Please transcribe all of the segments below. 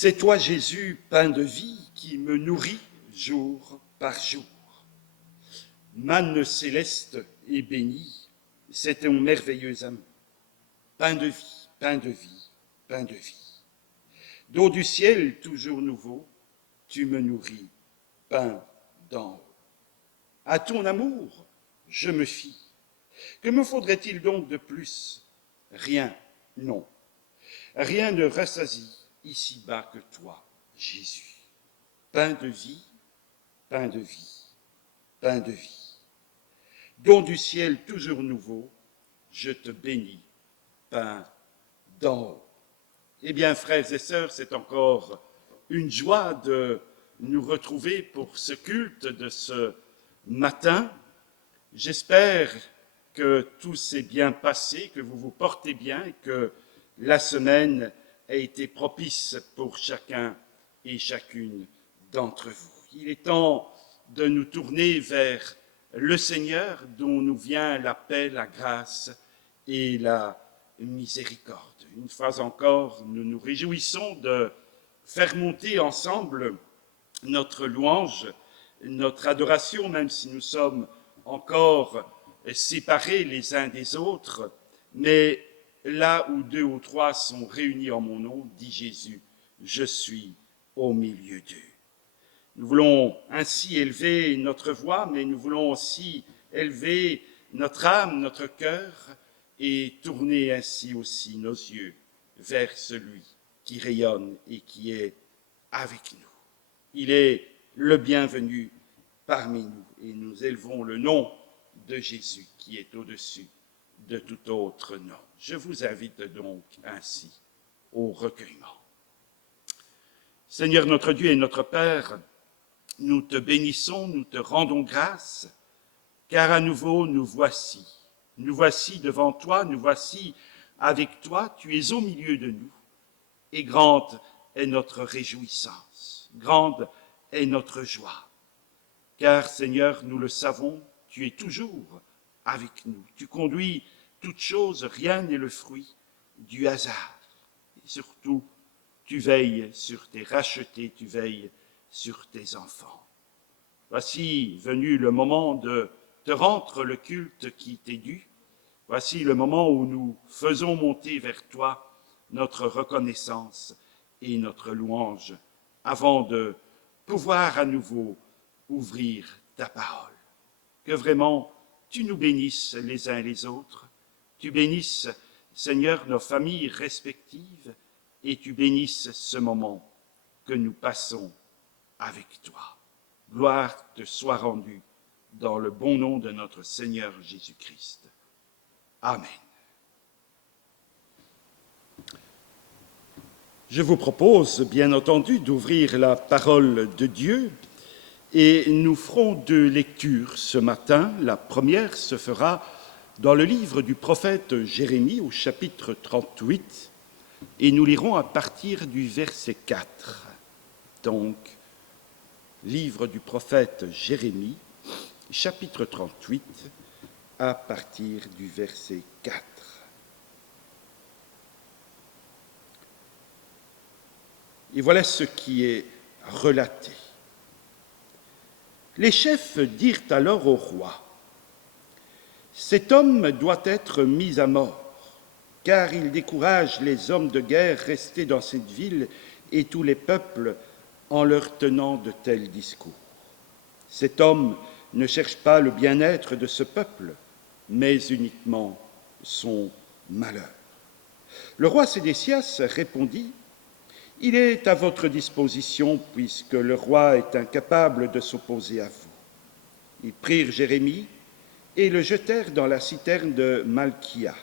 C'est toi, Jésus, pain de vie, qui me nourrit jour par jour. Manne céleste et bénie, c'est ton merveilleux amour. Pain de vie, pain de vie, pain de vie. D'eau du ciel toujours nouveau, tu me nourris, pain d'en haut. À ton amour, je me fie. Que me faudrait-il donc de plus? Rien, non. Rien ne rassasie ici-bas que toi, Jésus. Pain de vie, pain de vie, pain de vie. Don du ciel toujours nouveau, je te bénis, pain d'en haut. Eh bien, frères et sœurs, c'est encore une joie de nous retrouver pour ce culte de ce matin. J'espère que tout s'est bien passé, que vous vous portez bien et que la semaine a été propice pour chacun et chacune d'entre vous. Il est temps de nous tourner vers le Seigneur dont nous vient la paix, la grâce et la miséricorde. Une fois encore, nous nous réjouissons de faire monter ensemble notre louange, notre adoration, même si nous sommes encore séparés les uns des autres, mais là où 2 ou 3 sont réunis en mon nom, dit Jésus, je suis au milieu d'eux. Nous voulons ainsi élever notre voix, mais nous voulons aussi élever notre âme, notre cœur, et tourner ainsi aussi nos yeux vers celui qui rayonne et qui est avec nous. Il est le bienvenu parmi nous et nous élevons le nom de Jésus qui est au-dessus de tout autre nom. Je vous invite donc ainsi au recueillement. Seigneur notre Dieu et notre Père, nous te bénissons, nous te rendons grâce, car à nouveau nous voici. Nous voici devant toi, nous voici avec toi, tu es au milieu de nous, et grande est notre réjouissance, grande est notre joie. Car, Seigneur, nous le savons, tu es toujours avec nous. Tu conduis toutes choses, rien n'est le fruit du hasard. Et surtout, tu veilles sur tes rachetés, tu veilles sur tes enfants. Voici venu le moment de te rendre le culte qui t'est dû. Voici le moment où nous faisons monter vers toi notre reconnaissance et notre louange avant de pouvoir à nouveau ouvrir ta parole. Que vraiment tu nous bénisses les uns les autres, tu bénisses, Seigneur, nos familles respectives et tu bénisses ce moment que nous passons avec toi. Gloire te soit rendue dans le bon nom de notre Seigneur Jésus-Christ. Amen. Je vous propose, bien entendu, d'ouvrir la parole de Dieu et nous ferons 2 lectures ce matin. La première se fera dans le livre du prophète Jérémie au chapitre 38 et nous lirons à partir du verset 4. Donc, livre du prophète Jérémie, chapitre 38, à partir du verset 4. Et voilà ce qui est relaté. Les chefs dirent alors au roi, « Cet homme doit être mis à mort, car il décourage les hommes de guerre restés dans cette ville et tous les peuples en leur tenant de tels discours. Cet homme ne cherche pas le bien-être de ce peuple, mais uniquement son malheur. » Le roi Sédécias répondit, « Il est à votre disposition, puisque le roi est incapable de s'opposer à vous. » Ils prirent Jérémie et le jetèrent dans la citerne de Malchia,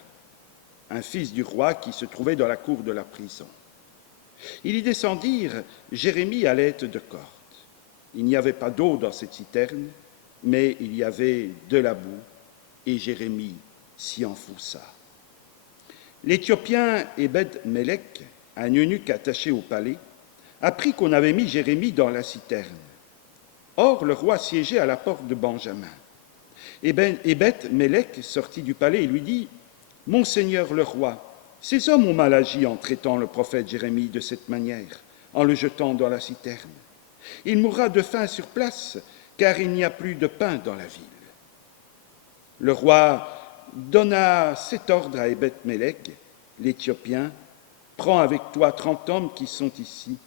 un fils du roi qui se trouvait dans la cour de la prison. Ils y descendirent Jérémie à l'aide de cordes. Il n'y avait pas d'eau dans cette citerne, mais il y avait de la boue, et Jérémie s'y enfonça. L'Éthiopien Ebed-Mélec, un eunuque attaché au palais, apprit qu'on avait mis Jérémie dans la citerne. Or, le roi siégeait à la porte de Benjamin. Ebed-Mélec sortit du palais et lui dit, « Monseigneur le roi, ces hommes ont mal agi en traitant le prophète Jérémie de cette manière, en le jetant dans la citerne. Il mourra de faim sur place, car il n'y a plus de pain dans la ville. Le roi donna cet ordre à Ebed-Mélec, l'Éthiopien: prends avec toi 30 hommes qui sont ici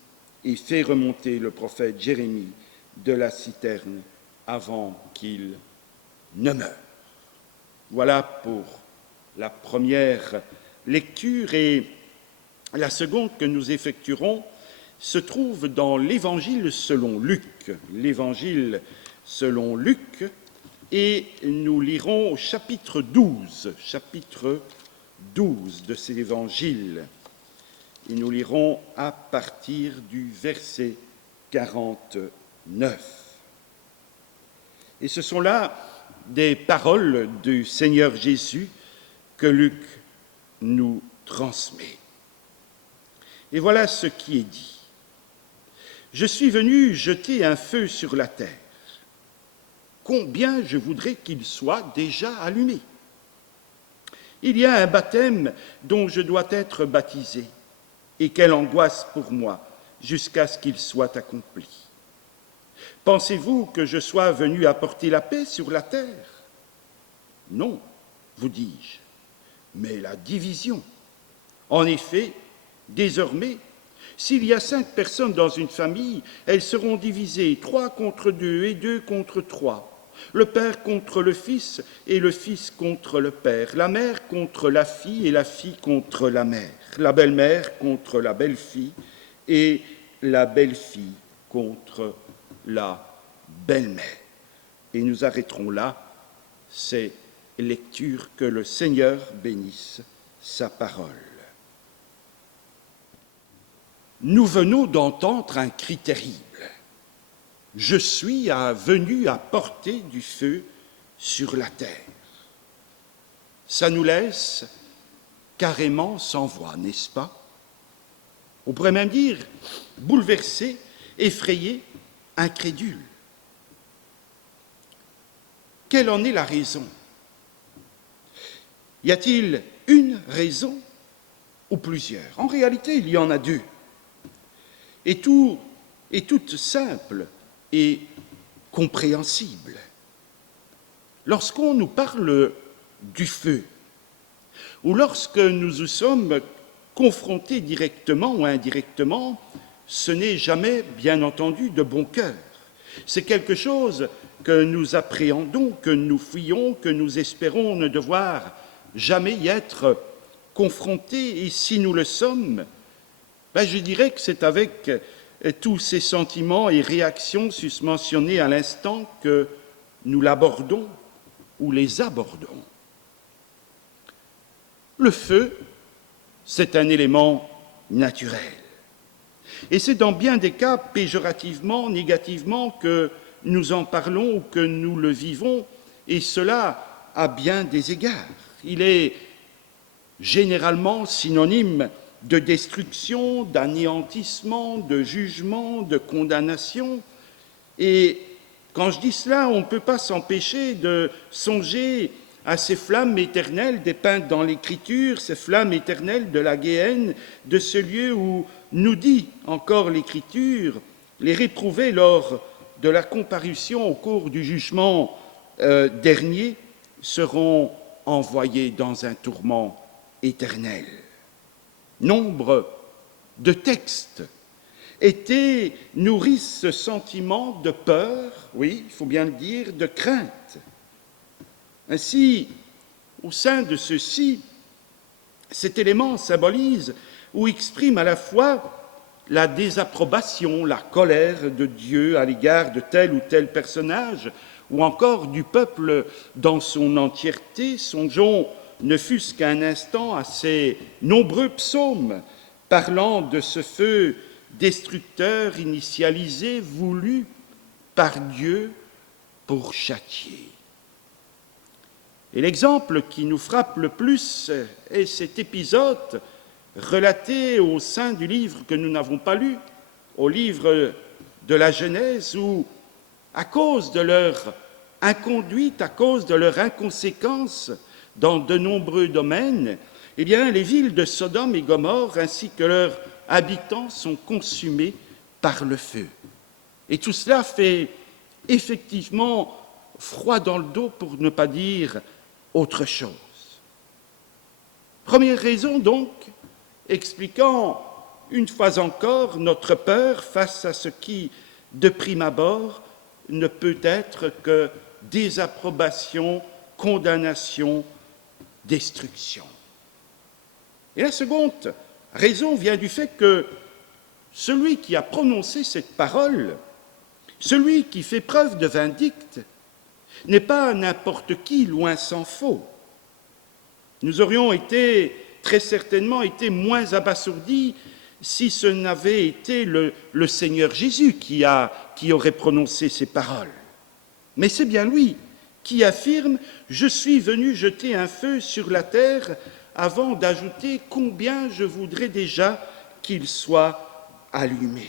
et fais remonter le prophète Jérémie de la citerne avant qu'il ne meure. Voilà pour la première lecture, et la seconde que nous effectuerons se trouve dans l'Évangile selon Luc. L'Évangile selon Luc, et nous lirons au chapitre 12 de cet Évangile. Et nous lirons à partir du verset 49. Et ce sont là des paroles du Seigneur Jésus que Luc nous transmet. Et voilà ce qui est dit. Je suis venu jeter un feu sur la terre. Combien je voudrais qu'il soit déjà allumé. Il y a un baptême dont je dois être baptisé, et quelle angoisse pour moi jusqu'à ce qu'il soit accompli. Pensez-vous que je sois venu apporter la paix sur la terre? Non, vous dis-je, mais la division. En effet, désormais, s'il y a 5 personnes dans une famille, elles seront divisées, 3 contre 2 et 2 contre 3. Le père contre le fils et le fils contre le père, la mère contre la fille et la fille contre la mère, la belle-mère contre la belle-fille et la belle-fille contre la belle-mère. Et nous arrêterons là ces lectures. Que le Seigneur bénisse sa parole. Nous venons d'entendre un cri terrible. Je suis venu apporter du feu sur la terre. Ça nous laisse carrément sans voix, n'est-ce pas? On pourrait même dire bouleversé, effrayé, incrédule. Quelle en est la raison? Y a-t-il une raison ou plusieurs? En réalité, il y en a 2. Et tout est toute simple et compréhensible. Lorsqu'on nous parle du feu, ou lorsque nous sommes confrontés directement ou indirectement, ce n'est jamais, bien entendu, de bon cœur. C'est quelque chose que nous appréhendons, que nous fuyons, que nous espérons ne devoir jamais y être confrontés. Et si nous le sommes, je dirais que c'est avec tous ces sentiments et réactions susmentionnés à l'instant que nous l'abordons ou les abordons. Le feu, c'est un élément naturel. Et c'est dans bien des cas péjorativement, négativement, que nous en parlons ou que nous le vivons, et cela à bien des égards. Il est généralement synonyme de destruction, d'anéantissement, de jugement, de condamnation. Et quand je dis cela, on ne peut pas s'empêcher de songer à ces flammes éternelles dépeintes dans l'Écriture, ces flammes éternelles de la Géhenne, de ce lieu où nous dit encore l'Écriture, les réprouvés lors de la comparution au cours du jugement dernier seront envoyés dans un tourment éternel. Nombre de textes nourrissent ce sentiment de peur, oui, il faut bien le dire, de crainte. Ainsi, au sein de ceux-ci, cet élément symbolise ou exprime à la fois la désapprobation, la colère de Dieu à l'égard de tel ou tel personnage, ou encore du peuple dans son entièreté. Songeons, ne fût-ce qu'un instant, à ces nombreux psaumes parlant de ce feu destructeur initialisé, voulu par Dieu pour châtier. Et l'exemple qui nous frappe le plus est cet épisode relaté au sein du livre que nous n'avons pas lu, au livre de la Genèse, où, à cause de leur inconduite, à cause de leur inconséquence dans de nombreux domaines, eh bien, les villes de Sodome et Gomorrhe, ainsi que leurs habitants sont consumés par le feu. Et tout cela fait effectivement froid dans le dos, pour ne pas dire autre chose. Première raison donc, expliquant une fois encore notre peur face à ce qui, de prime abord, ne peut être que désapprobation, condamnation, destruction. Et la seconde raison vient du fait que celui qui a prononcé cette parole, celui qui fait preuve de vindicte, n'est pas n'importe qui, loin s'en faut. Nous aurions très certainement été moins abasourdis si ce n'avait été le Seigneur Jésus qui aurait prononcé ces paroles. Mais c'est bien lui qui affirme « Je suis venu jeter un feu sur la terre » avant d'ajouter « Combien je voudrais déjà qu'il soit allumé ».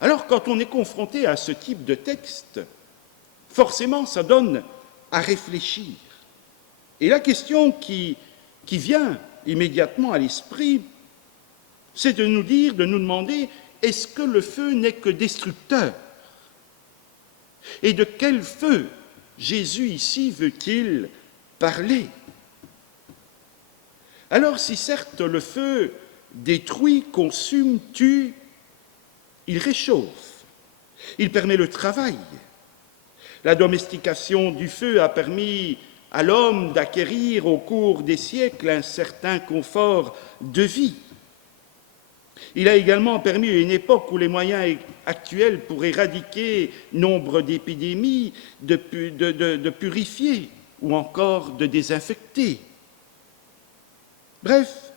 Alors, quand on est confronté à ce type de texte, forcément, ça donne à réfléchir. Et la question qui vient immédiatement à l'esprit, c'est de nous demander, est-ce que le feu n'est que destructeur? Et de quel feu Jésus ici veut-il parler? Alors, si certes le feu détruit, consume, tue, il réchauffe, il permet le travail. La domestication du feu a permis à l'homme d'acquérir au cours des siècles un certain confort de vie. Il a également permis à une époque où les moyens actuels pour éradiquer nombre d'épidémies, de purifier ou encore de désinfecter. Bref,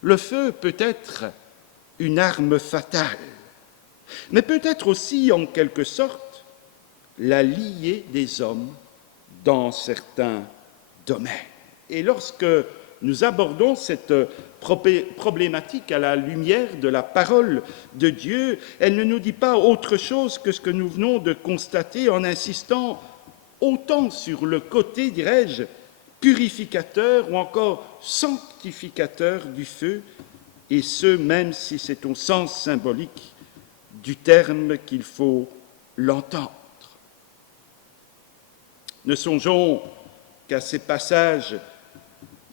le feu peut être une arme fatale, mais peut être aussi, en quelque sorte, la liée des hommes dans certains domaines. Et lorsque nous abordons cette problématique à la lumière de la parole de Dieu, elle ne nous dit pas autre chose que ce que nous venons de constater en insistant autant sur le côté, dirais-je, purificateur ou encore sanctificateur du feu, et ce, même si c'est au sens symbolique du terme qu'il faut l'entendre. Ne songeons qu'à ces passages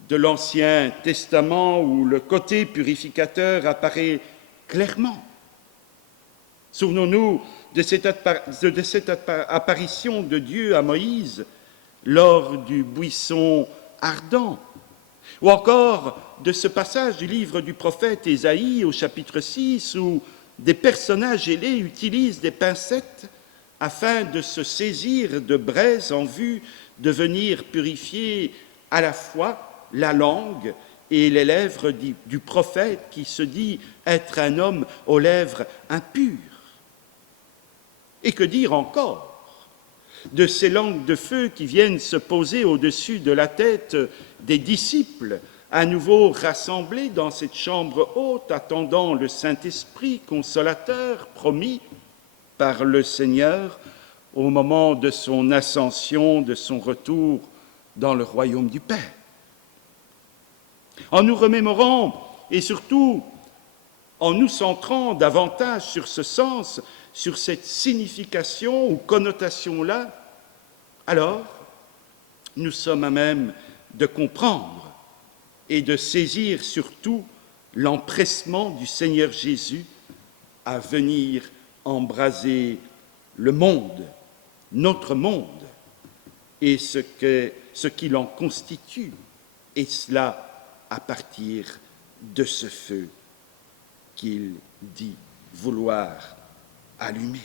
de l'Ancien Testament où le côté purificateur apparaît clairement. Souvenons-nous de cette apparition de Dieu à Moïse lors du buisson ardent, ou encore de ce passage du livre du prophète Ésaïe au chapitre 6 où des personnages ailés utilisent des pincettes afin de se saisir de braises en vue de venir purifier à la fois la langue et les lèvres du prophète qui se dit être un homme aux lèvres impures. Et que dire encore de ces langues de feu qui viennent se poser au-dessus de la tête des disciples, à nouveau rassemblés dans cette chambre haute, attendant le Saint-Esprit consolateur promis par le Seigneur au moment de son ascension, de son retour dans le royaume du Père. En nous remémorant et surtout en nous centrant davantage sur ce sens, sur cette signification ou connotation-là, alors nous sommes à même de comprendre et de saisir surtout l'empressement du Seigneur Jésus à venir embraser le monde, notre monde, et ce qu'il en constitue, et cela à partir de ce feu qu'il dit vouloir allumer.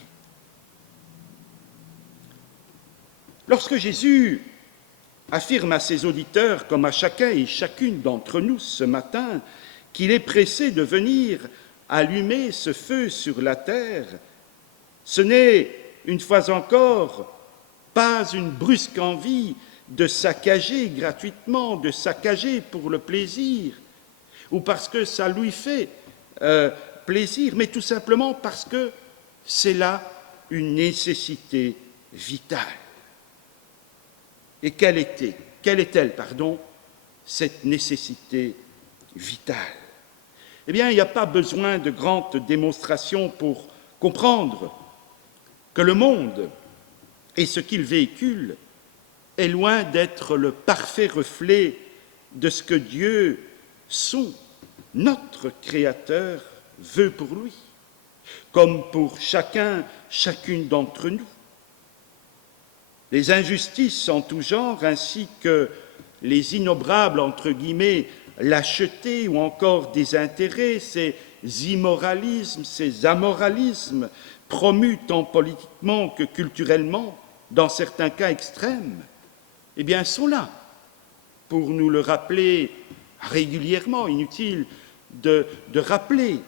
Lorsque Jésus affirme à ses auditeurs, comme à chacun et chacune d'entre nous ce matin, qu'il est pressé de venir allumer ce feu sur la terre, ce n'est, une fois encore, pas une brusque envie de saccager gratuitement, de saccager pour le plaisir, ou parce que ça lui fait plaisir, mais tout simplement parce que c'est là une nécessité vitale. Et quelle est-elle, cette nécessité vitale? Eh bien, il n'y a pas besoin de grandes démonstrations pour comprendre que le monde et ce qu'il véhicule est loin d'être le parfait reflet de ce que Dieu, notre Créateur, veut pour lui, comme pour chacune d'entre nous. Les injustices en tout genre, ainsi que les innombrables, entre guillemets, lâchetés ou encore des intérêts, ces immoralismes, ces amoralismes, promus tant politiquement que culturellement, dans certains cas extrêmes, eh bien, sont là pour nous le rappeler régulièrement. Inutile de rappeler,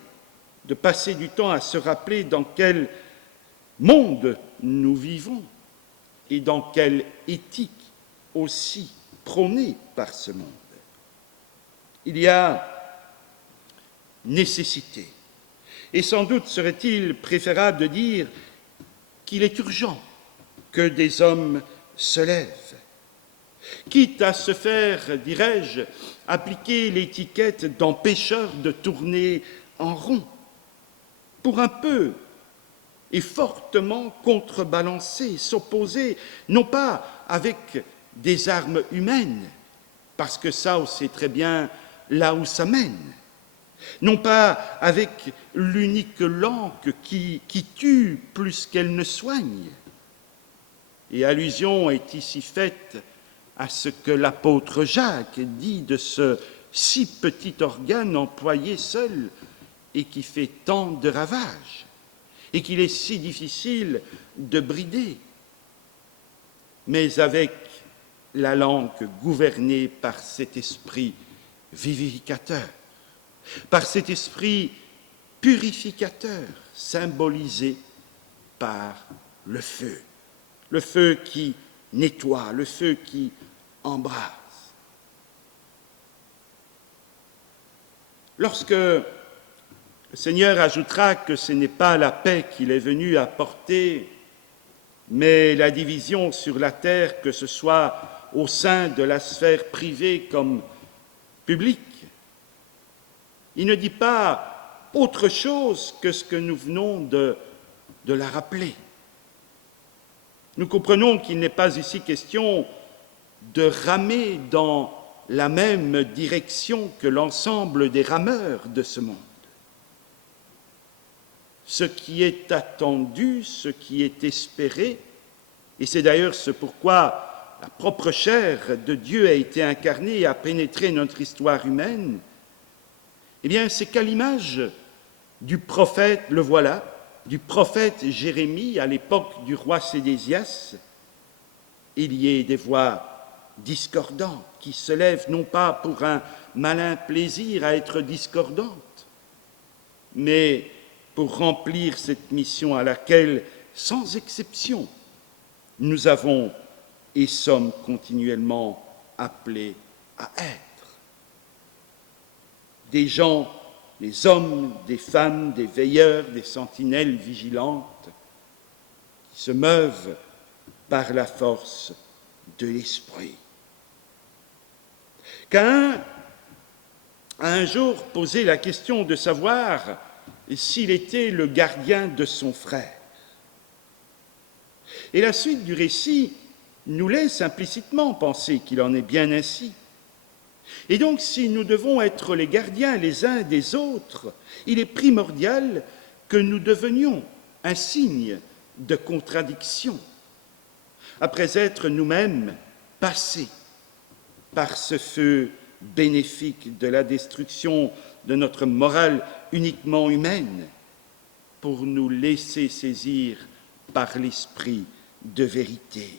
de passer du temps à se rappeler dans quel monde nous vivons et dans quelle éthique aussi prônée par ce monde. Il y a nécessité, et sans doute serait-il préférable de dire qu'il est urgent que des hommes se lèvent, quitte à se faire, dirais-je, appliquer l'étiquette d'empêcheur de tourner en rond, pour un peu et fortement contrebalancer, s'opposer, non pas avec des armes humaines, parce que ça, on sait très bien là où ça mène, non pas avec l'unique langue qui tue plus qu'elle ne soigne. Et allusion est ici faite à ce que l'apôtre Jacques dit de ce si petit organe employé seul et qui fait tant de ravages, et qu'il est si difficile de brider, mais avec la langue gouvernée par cet esprit vivificateur, par cet esprit purificateur, symbolisé par le feu qui nettoie, le feu qui embrase. Lorsque le Seigneur ajoutera que ce n'est pas la paix qu'il est venu apporter, mais la division sur la terre, que ce soit au sein de la sphère privée comme publique, il ne dit pas autre chose que ce que nous venons de la rappeler. Nous comprenons qu'il n'est pas ici question de ramer dans la même direction que l'ensemble des rameurs de ce monde. Ce qui est attendu, ce qui est espéré, et c'est d'ailleurs ce pourquoi la propre chair de Dieu a été incarnée et a pénétré notre histoire humaine, eh bien, c'est qu'à l'image du prophète, le voilà, du prophète Jérémie à l'époque du roi Sédécias, il y ait des voix discordantes qui se lèvent non pas pour un malin plaisir à être discordantes, mais pour remplir cette mission à laquelle, sans exception, nous avons et sommes continuellement appelés à être. Des gens, des hommes, des femmes, des veilleurs, des sentinelles vigilantes qui se meuvent par la force de l'esprit. Caïn a un jour posé la question de savoir s'il était le gardien de son frère. Et la suite du récit nous laisse implicitement penser qu'il en est bien ainsi. Et donc, si nous devons être les gardiens les uns des autres, il est primordial que nous devenions un signe de contradiction, après être nous-mêmes passés par ce feu bénéfique de la destruction de notre morale uniquement humaine, pour nous laisser saisir par l'esprit de vérité,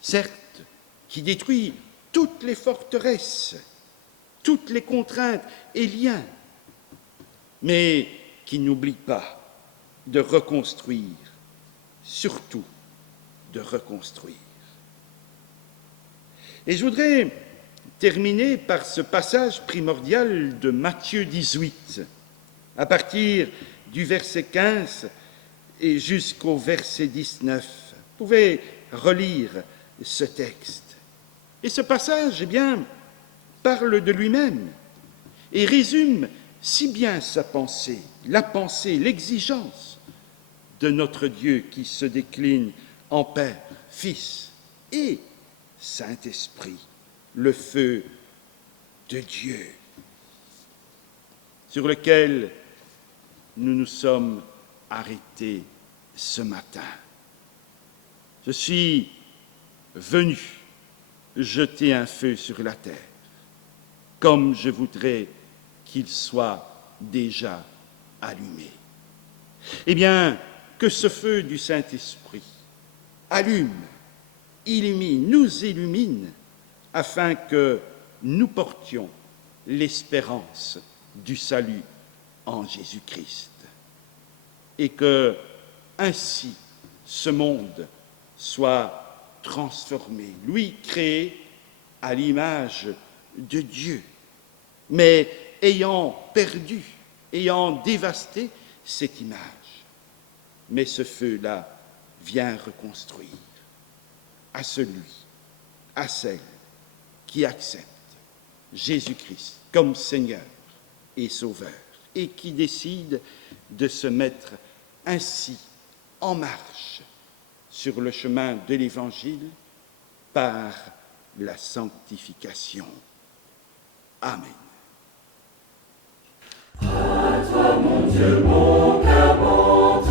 certes, qui détruit toutes les forteresses, toutes les contraintes et liens, mais qui n'oublie pas de reconstruire, surtout de reconstruire. Et je voudrais terminer par ce passage primordial de Matthieu 18, à partir du verset 15 et jusqu'au verset 19. Vous pouvez relire ce texte. Et ce passage, eh bien, parle de lui-même et résume si bien sa pensée, la pensée, l'exigence de notre Dieu qui se décline en Père, Fils et Saint-Esprit, le feu de Dieu, sur lequel nous nous sommes arrêtés ce matin. Je suis venu jeter un feu sur la terre, comme je voudrais qu'il soit déjà allumé. Eh bien, que ce feu du Saint-Esprit allume, illumine, nous illumine, afin que nous portions l'espérance du salut en Jésus-Christ. Et que, ainsi, ce monde soit transformé, lui créé à l'image de Dieu, mais ayant perdu, ayant dévasté cette image. Mais ce feu-là vient reconstruire à celui, à celle qui accepte Jésus-Christ comme Seigneur et Sauveur et qui décide de se mettre ainsi en marche sur le chemin de l'Évangile par la sanctification. Amen. À toi, mon Dieu, mon cœur monte,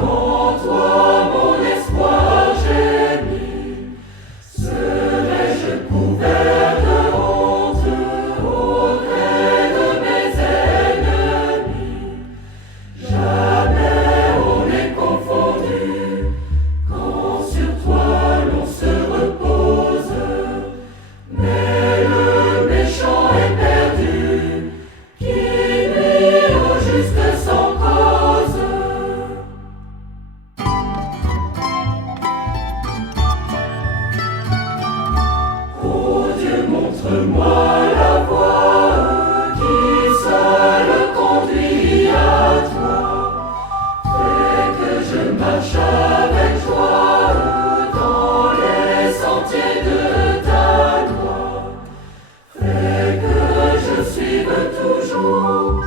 en toi mon espoir gémit. Serais-je couvert de honte auprès de mes ennemis? Jamais on n'est confondu quand sur toi l'on se repose, mais le méchant est perdu, qui nuit au juste sans cause. Ô Dieu, montre-moi la voie qui seule conduit à toi. Fais que je marche avec joie dans les sentiers de ta loi. Fais que je suive toujours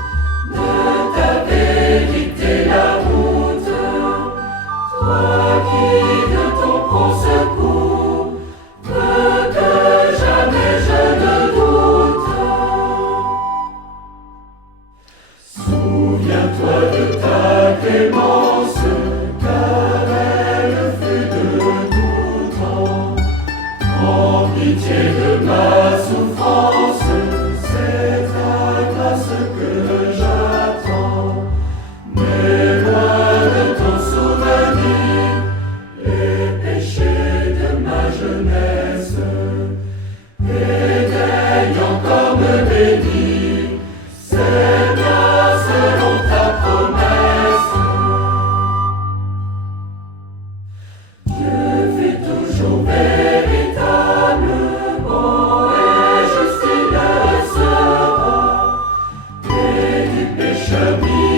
de ta vérité la route, toi qui de ton prompt secours veux que jamais je ne doute. Souviens-toi de ta clémence, car elle fut de tout temps. En pitié de ma souffrance, c'est ta grâce que j'attends. Mais loin de ton souvenir, les péchés de ma jeunesse, et daigne encore me bénir, Seigneur, selon ta promesse. Dieu fut toujours véritable, bon et juste il le sera, et du péché mis